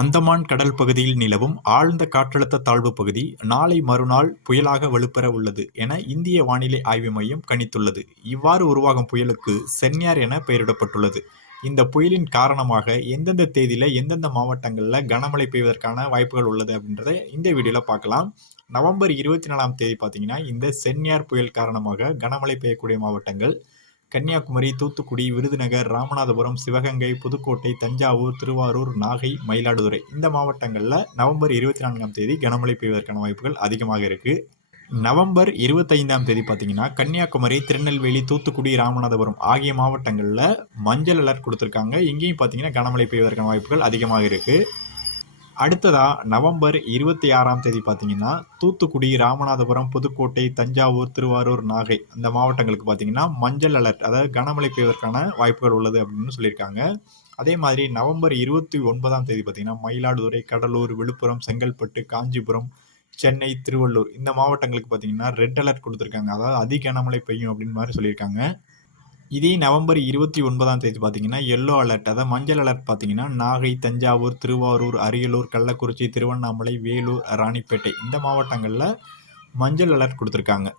அந்தமான் கடல் பகுதியில் நிலவும் ஆழ்ந்த காற்றழுத்த தாழ்வு பகுதி நாளை மறுநாள் புயலாக வலுப்பெற உள்ளது என இந்திய வானிலை ஆய்வு மையம் கணித்துள்ளது. இவ்வாறு உருவாகும் புயலுக்கு சென்யார் என பெயரிடப்பட்டுள்ளது. இந்த புயலின் காரணமாக எந்தெந்த தேதியில எந்தெந்த மாவட்டங்களில் கனமழை பெய்வதற்கான வாய்ப்புகள் உள்ளது அப்படின்றத இந்த வீடியோவில் பார்க்கலாம். நவம்பர் 24ஆம் தேதி பார்த்தீங்கன்னா இந்த சென்யார் புயல் காரணமாக கனமழை பெய்யக்கூடிய மாவட்டங்கள் கன்னியாகுமரி, தூத்துக்குடி, விருதுநகர், ராமநாதபுரம், சிவகங்கை, புதுக்கோட்டை, தஞ்சாவூர், திருவாரூர், நாகை, மயிலாடுதுறை இந்த மாவட்டங்களில் நவம்பர் 24ஆம் தேதி கனமழை பெய்வதற்கான வாய்ப்புகள் அதிகமாக இருக்குது. நவம்பர் 25ஆம் தேதி பார்த்தீங்கன்னா கன்னியாகுமரி, திருநெல்வேலி, தூத்துக்குடி, ராமநாதபுரம் ஆகிய மாவட்டங்களில் மஞ்சள் அலர்ட் கொடுத்துருக்காங்க. இங்கேயும் பார்த்தீங்கன்னா கனமழை பெய்வதற்கான வாய்ப்புகள் அதிகமாக இருக்குது. அடுத்ததா நவம்பர் 26ஆம் தேதி பார்த்தீங்கன்னா தூத்துக்குடி, ராமநாதபுரம், புதுக்கோட்டை, தஞ்சாவூர், திருவாரூர், நாகை அந்த மாவட்டங்களுக்கு பார்த்தீங்கன்னா மஞ்சள் அலர்ட், அதாவது கனமழை பெய்வதற்கான வாய்ப்புகள் உள்ளது அப்படின்னு சொல்லியிருக்காங்க. அதே மாதிரி நவம்பர் 29ஆம் தேதி பார்த்தீங்கன்னா மயிலாடுதுறை, கடலூர், விழுப்புரம், செங்கல்பட்டு, காஞ்சிபுரம், சென்னை, திருவள்ளூர் இந்த மாவட்டங்களுக்கு பார்த்தீங்கன்னா ரெட் அலர்ட் கொடுத்துருக்காங்க. அதாவது அதிக கனமழை பெய்யும் அப்படின்னு மாதிரி சொல்லியிருக்காங்க. இதே நவம்பர் 29ஆம் தேதி பார்த்தீங்கன்னா எல்லோ அலர்ட், அதாவது மஞ்சள் அலர்ட் பார்த்தீங்கன்னா நாகை, தஞ்சாவூர், திருவாரூர், அரியலூர், கள்ளக்குறிச்சி, திருவண்ணாமலை, வேலூர், ராணிப்பேட்டை இந்த மாவட்டங்களில் மஞ்சள் அலர்ட் கொடுத்துருக்காங்க.